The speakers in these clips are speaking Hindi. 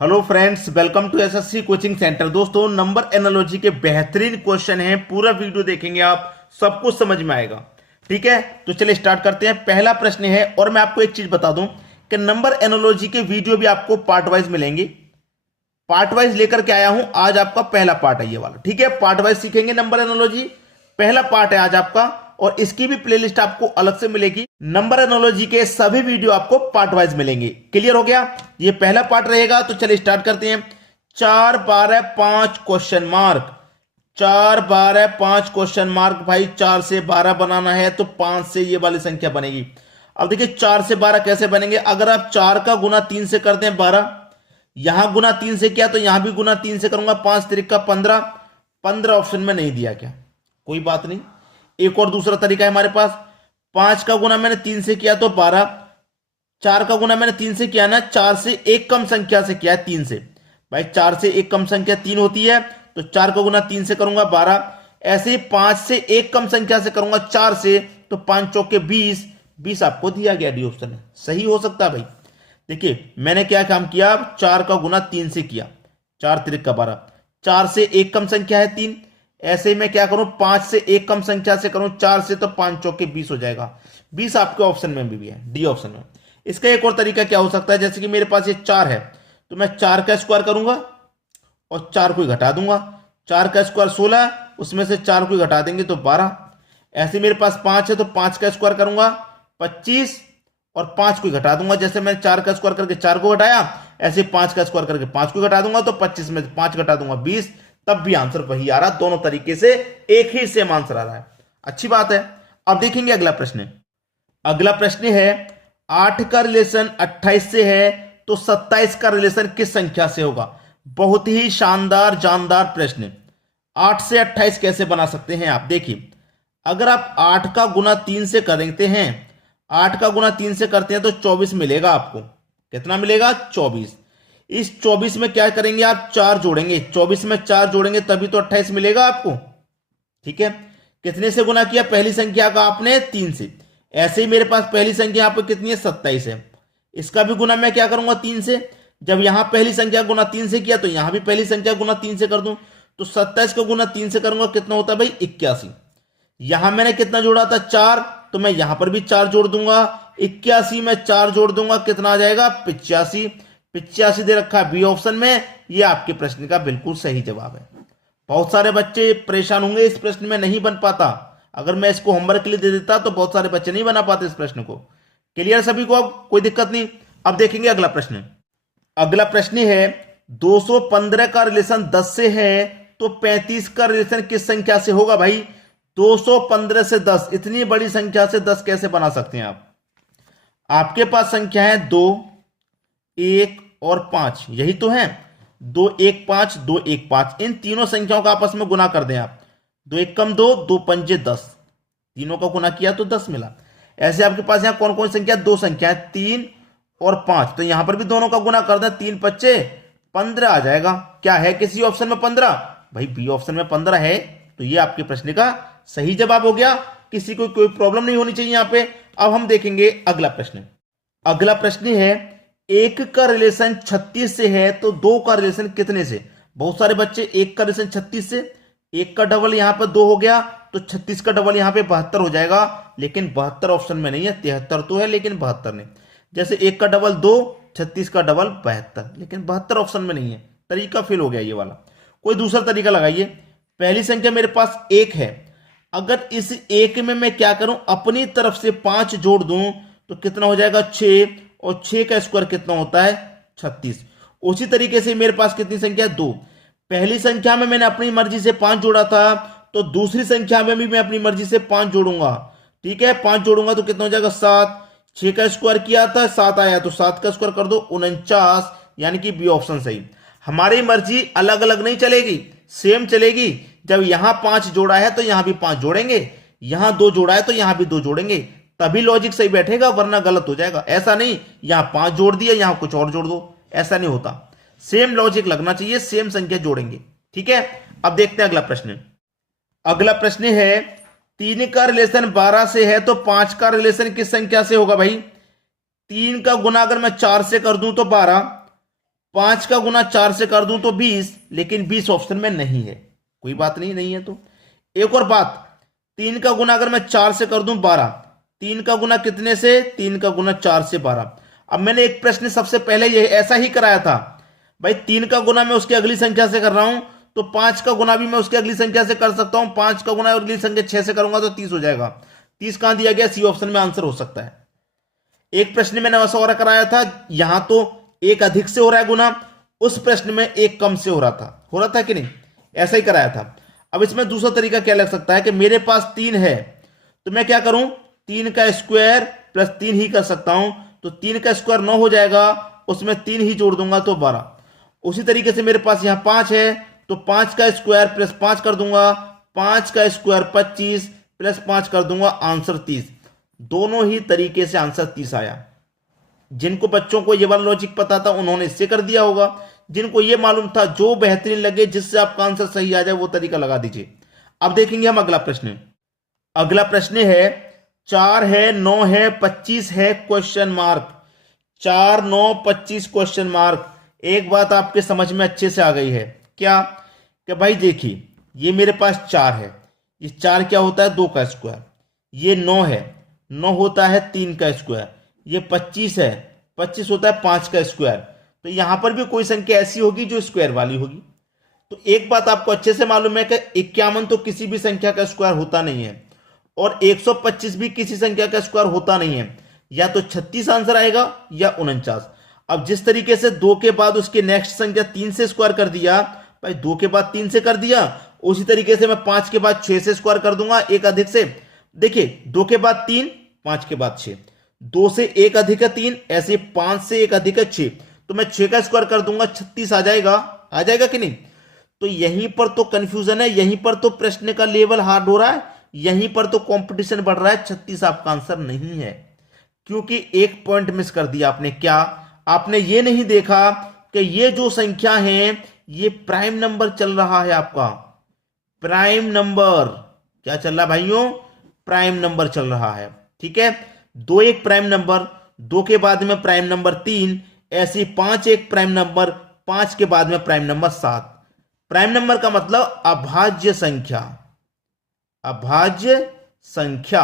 Hello friends, welcome to SSC coaching centre. दोस्तों, नंबर एनालॉजी के बेहतरीन क्वेश्चन हैं। पूरा वीडियो देखेंगे आप, सब कुछ समझ में आएगा। ठीक है, तो चलिए स्टार्ट करते हैं। पहला प्रश्न है, और मैं आपको एक चीज बता दूं कि नंबर एनालॉजी के वीडियो भी आपको पार्ट वाइज मिलेंगे। पार्ट वाइज लेकर के आया हूं। आज आपका पहला पार्ट है ये वाला। ठीक है, पार्ट वाइज सीखेंगे नंबर एनालॉजी। पहला पार्ट है आज आपका, और इसकी भी प्लेलिस्ट आपको अलग से मिलेगी। नंबर एनालॉजी के सभी वीडियो आपको पार्ट वाइज मिलेंगे। क्लियर हो गया? ये पहला पार्ट रहेगा। तो चलिए स्टार्ट करते हैं। 4 12 5 क्वेश्चन मार्क। 4 12 5 question mark. भाई 4 से 12 बनाना है तो 5 से ये वाली संख्या बनेगी। अब देखिए 4 से 12 कैसे बनेंगे। अगर आप 4 का गुना 3 से करते हैं 12, यहां गुना 3 से किया तो यहां भी गुना 3 से करूंगा। 5 तिरिक 15। 15 ऑप्शन में नहीं दिया क्या, कोई बात नहीं। एक और दूसरा तरीका है हमारे पास। 5 का गुना मैंने 3 से किया तो 12। 4 का गुना मैंने 3 से किया ना, 4 से एक कम संख्या से किया है 3 से। भाई 4 से एक कम संख्या 3 होती है, तो 4 का गुना 3 से करूंगा 12। ऐसे ही 5 से एक कम संख्या से करूंगा 4 से, तो 5 चौके 20। 20 आपको दिया गया, डी ऑप्शन है। सही हो सकता है भाई। देखिए मैंने क्या काम किया, 4 का गुना 3 से किया, 4 तिरिक 12। 4 से एक कम संख्या है 3। ऐसे ही मैं क्या करूं, 5 से एक कम संख्या से करूं 4 से, तो 5 चौके 20 हो जाएगा। 20 आपके ऑप्शन में भी है, डी ऑप्शन में। इसका एक और तरीका क्या हो सकता है, जैसे कि मेरे पास ये 4 है, तो मैं 4 का स्क्वायर करूंगा और 4 को ही घटा दूंगा। 4 का स्क्वायर 16, उसमें से 4 को ही घटा देंगे तो 12। ऐसे मेरे पास 5 है, तो 5 का स्क्वायर करूंगा 25, और 5 को ही घटा दूंगा। जैसे मैंने 4 का स्क्वायर करके 4 को घटाया, ऐसे 5 का स्क्वायर करके 5 को घटा दूंगा, तो 25 में 5 घटा दूंगा 20। तब भी आंसर वही आ रहा। दोनों तरीके से एक ही सेम आंसर आ रहा है। अच्छी बात है। अब देखेंगे अगला प्रश्न। अगला प्रश्न है, 8 का रिलेशन 28 से है तो 27 का रिलेशन किस संख्या से होगा। बहुत ही शानदार जानदार प्रश्न। 8 से 28 कैसे बना सकते हैं आप। देखिए, अगर आप 8 का गुना 3 से करते हैं, 8 का गुना 3 से करते हैं तो 24 मिलेगा आपको। कितना मिलेगा? 24। इस 24 में क्या करेंगे आप, 4 जोड़ेंगे। 24 में 4 जोड़ेंगे तभी तो 28 मिलेगा आपको। ठीक है, कितने से गुना किया, पहली संख्या का आपने 3 से। ऐसे ही मेरे पास पहली संख्या यहाँ पे कितनी है, 27 है। इसका भी गुना मैं क्या करूंगा, 3 से। जब यहां पहली संख्या गुना 3 से किया, तो यहां भी पहली संख्या गुना 3 से कर दूं, तो 27 का गुना 3 से करूंगा, कितना होता है भाई, 81। यहां मैंने कितना जोड़ा था, 4, तो मैं यहां पर भी 4 जोड़ दूंगा। 81 में 4 जोड़ दूंगा, कितना आ जाएगा, 85। 85 दे रखा है बी ऑप्शन में। ये आपके प्रश्न का बिल्कुल सही जवाब है। बहुत सारे बच्चे परेशान होंगे, इस प्रश्न में नहीं बन पाता। अगर मैं इसको होमवर्क के लिए दे देता तो बहुत सारे बच्चे नहीं बना पाते इस प्रश्न को। क्लियर सभी को? अब कोई दिक्कत नहीं। अब देखेंगे अगला प्रश्न। अगला प्रश्न है, 215 का रिलेशन 10 से है तो 35 का रिलेशन किस संख्या से होगा। भाई 215 से 10, इतनी बड़ी संख्या से 10 कैसे बना सकते हैं आप। आपके पास संख्या है 2, 1 और 5, यही तो है। 2 1 5, 2 1 5, इन तीनों संख्याओं का आपस में गुना कर दें आप। 2 1 कम 2, 2 पंजे 10, तीनों का गुना किया तो 10 मिला। ऐसे आपके पास यहां कौन कौन संख्या, 2 संख्या है, 3 और 5, तो यहां पर भी दोनों का गुना कर दें। 3 पच्चे 15 आ जाएगा। क्या है किसी ऑप्शन में 15? भाई बी ऑप्शन में 15 है। तो ये आपके प्रश्न का सही जवाब हो गया। किसी को कोई प्रॉब्लम नहीं होनी चाहिए यहां पे। अब हम देखेंगे अगला प्रश्न। अगला प्रश्न है, 1 का रिलेशन 36 से है तो 2 का रिलेशन कितने से। बहुत सारे बच्चे 1 का रिलेशन 36 से, 1 का डबल यहां पर 2 हो गया, तो 36 का डबल यहां पे 72 हो जाएगा। लेकिन 72 ऑप्शन में नहीं है, 73 तो है लेकिन 72 नहीं। जैसे 1 का डबल 2, 36 का डबल 72, लेकिन 72 ऑप्शन में नहीं है। तरीका फेल हो गया ये वाला। कोई दूसरा तरीका लगाइए। पहली संख्या मेरे पास 1 है, अगर इस 1 में मैं क्या करूं, अपनी तरफ से 5 जोड़ दूं तो कितना हो जाएगा, 6, और 6 का स्क्वायर कितना होता है, 36। उसी तरीके से मेरे पास कितनी संख्या, 2। पहली संख्या में मैंने अपनी मर्जी से 5 जोड़ा था, तो दूसरी संख्या में भी मैं अपनी मर्जी से 5 जोड़ूंगा। ठीक है, 5 जोड़ूंगा तो कितना हो जाएगा, 7। 6 का स्क्वायर किया था, 7 आया, तो 7 का स्क्वायर कर दो, 49, यानी कि बी ऑप्शन सही। हमारी मर्जी अलग अलग नहीं चलेगी, सेम चलेगी। जब यहां 5 जोड़ा है तो यहां भी 5 जोड़ेंगे, यहां 2 जोड़ा है तो यहां भी 2 जोड़ेंगे, तभी लॉजिक सही बैठेगा, वरना गलत हो जाएगा। ऐसा नहीं यहां 5 जोड़ दिया यहां कुछ और जोड़ दो, ऐसा नहीं होता। सेम लॉजिक लगना चाहिए, सेम संख्या जोड़ेंगे। ठीक है, अब देखते हैं अगला प्रश्न। अगला प्रश्न है, 3 का रिलेशन 12 से है तो 5 का रिलेशन किस संख्या से होगा। भाई 3 का गुना अगर मैं 4 से कर दूं तो 12, 5 का गुना 4 से कर दूं तो 20, लेकिन 20 ऑप्शन में नहीं है। कोई बात नहीं, नहीं है तो एक और बात, 3 का गुना अगर मैं 4 से कर दूं 12, 3 का गुना कितने से, 3 का गुना 4 से 12। अब मैंने एक प्रश्न सबसे पहले ये ऐसा ही कराया था भाई, 3 का गुना मैं उसकी अगली संख्या से कर रहा हूं, तो 5 का गुना भी मैं उसकी अगली संख्या से कर सकता हूं। 5 का गुना अगली संख्या 6 से करूंगा तो 30 हो जाएगा। 30 कहां दिया गया, सी ऑप्शन में आंसर हो सकता है। एक प्रश्न मैंने वैसा और कराया था, यहां तो एक अधिक से हो रहा है गुना, उस प्रश्न में एक कम से हो रहा था कि नहीं, ऐसा ही कराया था। अब इसमें दूसरा तरीका क्या लग सकता है कि मेरे पास 3 है तो मैं क्या करूं, 3 का स्क्वायर प्लस 3 ही कर सकता हूं, तो 3 का स्क्वायर 9 हो जाएगा, उसमें 3 ही जोड़ दूंगा तो 12। उसी तरीके से मेरे पास यहां 5 है तो 5 का स्क्वायर प्लस 5 कर दूंगा, 5 का स्क्वायर 25 प्लस 5 कर दूंगा, आंसर 30। दोनों ही तरीके से आंसर 30 आया। जिनको बच्चों को ये वाला लॉजिक पता था उन्होंने इससे कर दिया होगा, जिनको ये मालूम था, जो बेहतरीन लगे जिससे आपका आंसर सही आ जाए वो तरीका लगा दीजिए। अब देखेंगे हम अगला प्रश्न। अगला प्रश्न है 4 है 9 है 25 है क्वेश्चन मार्क। 4 9 25 question mark. एक बात आपके समझ में अच्छे से आ गई है क्या, कि भाई देखिए ये मेरे पास 4 है, ये 4 क्या होता है, 2 का स्क्वायर। ये 9 है, 9 होता है 3 का स्क्वायर। ये 25 है, 25 होता है 5 का स्क्वायर। तो यहां पर भी कोई संख्या ऐसी होगी जो स्क्वायर वाली होगी। तो एक बात आपको अच्छे से मालूम है कि 51 तो किसी भी संख्या का स्क्वायर होता नहीं है, और 125 भी किसी संख्या का स्क्वायर होता नहीं है। या तो 36 आंसर आएगा या 49। अब जिस तरीके से 2 के बाद उसके नेक्स्ट संख्या 3 से स्क्वायर कर दिया, भाई 2 के बाद 3 से कर दिया, उसी तरीके से मैं 5 के बाद 6 से स्क्वायर कर दूंगा, एक अधिक से। देखिए 2 के बाद 3, 5 के बाद 6, 2 से 1 अधिक है 3, ऐसे 5 से 1 अधिक है 6, तो मैं 6 का स्क्वायर कर दूंगा, 36 आ जाएगा। आ जाएगा कि नहीं। तो यहीं पर तो कंफ्यूजन है, यहीं पर तो प्रश्न का लेवल हार्ड हो रहा है, यहीं पर तो कंपटीशन बढ़ रहा है। 36 आपका आंसर नहीं है, क्योंकि एक पॉइंट मिस कर दिया आपने। क्या आपने ये नहीं देखा कि ये जो संख्या है ये प्राइम नंबर चल रहा है आपका। प्राइम नंबर क्या चल रहा है भाइयों, प्राइम नंबर चल रहा है। ठीक है, 2 एक प्राइम नंबर, 2 के बाद में प्राइम नंबर 3, ऐसे 5 एक प्राइम नंबर, 5 के बाद में प्राइम नंबर 7। प्राइम नंबर का मतलब अभाज्य संख्या, अभाज्य संख्या।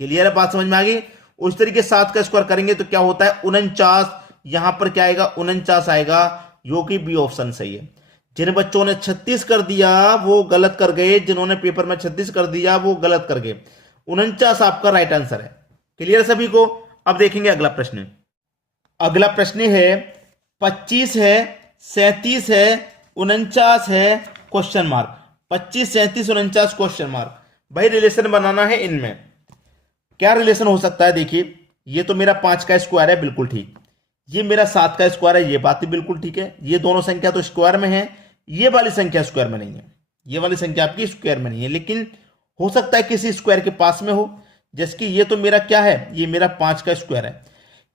क्लियर है, बात समझ में आ गई। उस तरीके 7 का स्क्वायर करेंगे तो क्या होता है 49। यहां पर क्या आएगा 49 आएगा, जो कि बी ऑप्शन सही है। जिन बच्चों ने 36 कर दिया वो गलत कर गए, जिन्होंने पेपर में 36 कर दिया वो गलत कर गए। 49 आपका राइट आंसर है। क्लियर सभी को। अब देखेंगे अगला प्रश्न। अगला प्रश्न है 25 है 37 है 49 है क्वेश्चन मार्क। 25 37 49 question mark. भाई रिलेशन बनाना है इनमें। क्या रिलेशन हो सकता है, देखिए ये तो मेरा 5 का स्क्वायर है, बिल्कुल ठीक। ये मेरा 7 का स्क्वायर है, ये बात भी बिल्कुल ठीक है। ये दोनों संख्या तो स्क्वायर में है, ये वाली संख्या स्क्वायर में नहीं है, ये वाली संख्या आपकी स्क्वायर में नहीं है, लेकिन हो सकता है किसी स्क्वायर के पास में हो। जैसे कि ये तो मेरा क्या है, ये मेरा 5 का स्क्वायर है।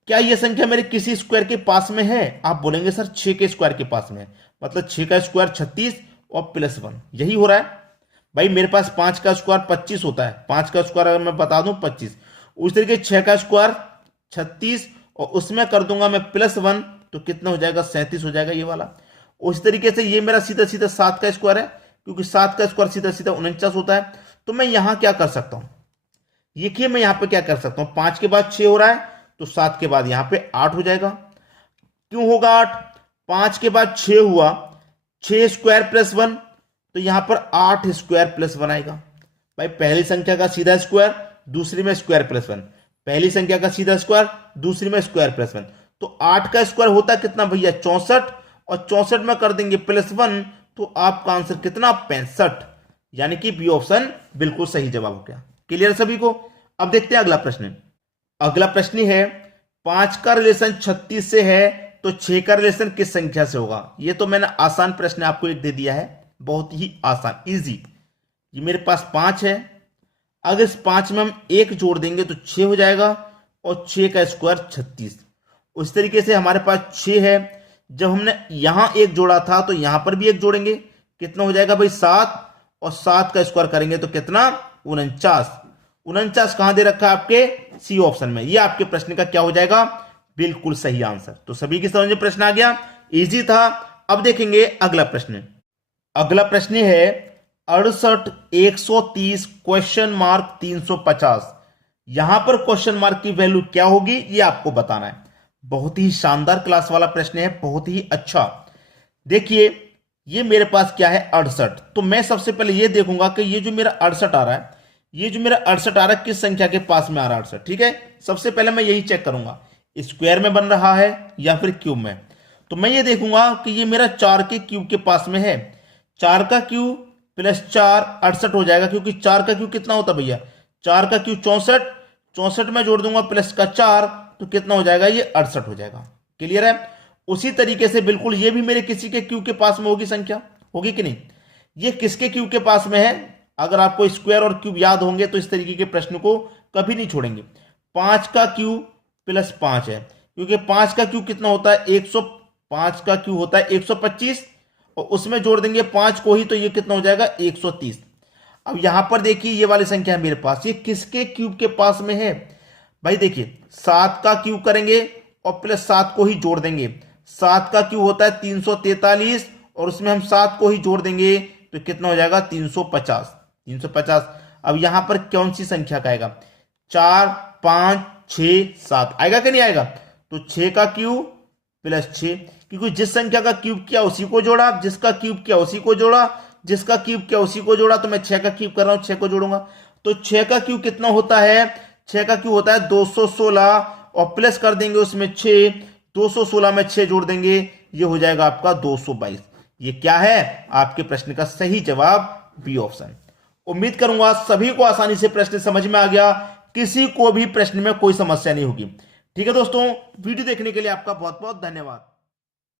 क्या ये संख्या मेरे किसी स्क्वायर के पास में है? आप बोलेंगे सर 6 के स्क्वायर के पास में है, मतलब 6 का स्क्वायर 36 और प्लस 1, यही हो रहा है। भाई मेरे पास 5 का स्क्वायर 25 होता है, 5 का स्क्वायर अगर मैं बता दूं 25, उस तरीके 6 का स्क्वायर 36 और उसमें कर दूंगा मैं प्लस 1, तो कितना हो जाएगा 37 हो जाएगा ये वाला। उस तरीके से ये मेरा सीधा सीधा 7 का स्क्वायर है, क्योंकि 7 का स्क्वायर सीधा सीधा 49 होता है। तो मैं यहां क्या कर सकता हूं, देखिए मैं यहां पे क्या कर सकता हूं, 5 के बाद 6 हो रहा है तो 7 के बाद यहां पे 8 हो जाएगा। क्यों होगा 8? 5 के बाद 6 हुआ, 6 स्क्वायर प्लस 1, तो यहां पर 8 स्क्वायर प्लस 1 आएगा। भाई पहली संख्या का सीधा स्क्वायर, दूसरी में स्क्वायर प्लस 1, पहली संख्या का सीधा स्क्वायर, दूसरी में स्क्वायर प्लस 1, तो 8 का स्क्वायर होता कितना भैया 64, और 64 में कर देंगे प्लस 1, तो आपका आंसर कितना 65, यानी कि बी ऑप्शन बिल्कुल सही जवाब हो गया। क्लियर सभी को। अब देखते हैं अगला प्रश्न। अगला प्रश्न है 5 का रिलेशन 36 से है तो 6 का रिलेशन किस संख्या से होगा। ये तो मैंने आसान प्रश्न आपको एक दे दिया है, बहुत ही आसान इजी। ये मेरे पास 5 है, अगर इस 5 में हम 1 जोड़ देंगे तो 6 हो जाएगा, और 6 का स्क्वायर 36। उस तरीके से हमारे पास 6 है, जब हमने यहां 1 जोड़ा था तो यहां पर भी 1 जोड़ेंगे, कितना हो जाएगा भाई 7, और 7 का स्क्वायर करेंगे तो कितना 49। 49 कहां दे रखा है आपके सी ऑप्शन में, ये आपके प्रश्न का क्या हो जाएगा बिल्कुल सही आंसर। तो सभी की समझ में प्रश्न आ गया, इजी था। अब देखेंगे अगला प्रश्न। अगला प्रश्न है 68 130 क्वेश्चन मार्क 350। यहां पर क्वेश्चन मार्क की वैल्यू क्या होगी ये आपको बताना है। बहुत ही शानदार क्लास वाला प्रश्न है, बहुत ही अच्छा। देखिए ये मेरे पास क्या है 68, तो मैं सबसे पहले ये देखूंगा कि ये जो मेरा 68 आ रहा है, ये जो मेरा 68 आ रहा है किस संख्या के पास में आ रहा है 68, ठीक है। सबसे पहले मैं यही चेक करूंगा स्क्वायर में बन रहा है या फिर क्यूब में। तो मैं ये देखूंगा कि ये मेरा 4 के क्यूब के पास में है। 4 का क्यूब प्लस 4 68 हो जाएगा, क्योंकि 4 का क्यूब कितना होता है भैया, 4 का क्यूब 64, 64 में जोड़ दूंगा प्लस का 4, तो कितना हो जाएगा, ये 68 हो जाएगा। क्लियर है। उसी तरीके से बिल्कुल ये भी मेरे किसी के क्यूब के पास में होगी संख्या, होगी कि नहीं। ये किसके क्यूब के पास में है, अगर आपको स्क्वायर और क्यूब याद होंगे तो इस तरीके के प्रश्न को कभी नहीं छोड़ेंगे। 5 का क्यूब प्लस 5 है, क्योंकि 5 का क्यूब कितना होता है 105 का क्यूब होता है 125, और उसमें जोड़ देंगे 5 को ही, तो ये कितना हो जाएगा 130। अब यहां पर देखिए ये वाली संख्या है मेरे पास, ये किसके क्यूब के पास में है भाई। देखिए 7 का क्यूब करेंगे और प्लस 7 को ही जोड़ देंगे। 7 का क्यूब होता है 343, और उसमें हम 7 को ही जोड़ देंगे तो कितना हो जाएगा 350। 350। अब यहां पर कौन सी संख्या का आएगा, 4 5 6 7 आएगा कि नहीं आएगा। तो 6 का क्यूब प्लस 6, क्योंकि जिस संख्या का क्यूब किया उसी को जोड़ा, जिसका क्यूब किया उसी को जोड़ा, जिसका क्यूब किया उसी को जोड़ा। तो मैं 6 का क्यूब कर रहा हूं, 6 को जोड़ूंगा। तो 6 का क्यूब कितना होता है, 6 का क्यूब होता है 216, और प्लस कर देंगे उसमें 6, 216 में 6 जोड़ देंगे, ये हो जाएगा आपका 222। ये क्या है, आपके प्रश्न का सही जवाब बी ऑप्शन। उम्मीद करूंगा सभी को आसानी से प्रश्न समझ में आ गया, किसी को भी प्रश्न में कोई समस्या नहीं होगी। ठीक है दोस्तों, वीडियो देखने के लिए आपका बहुत बहुत धन्यवाद।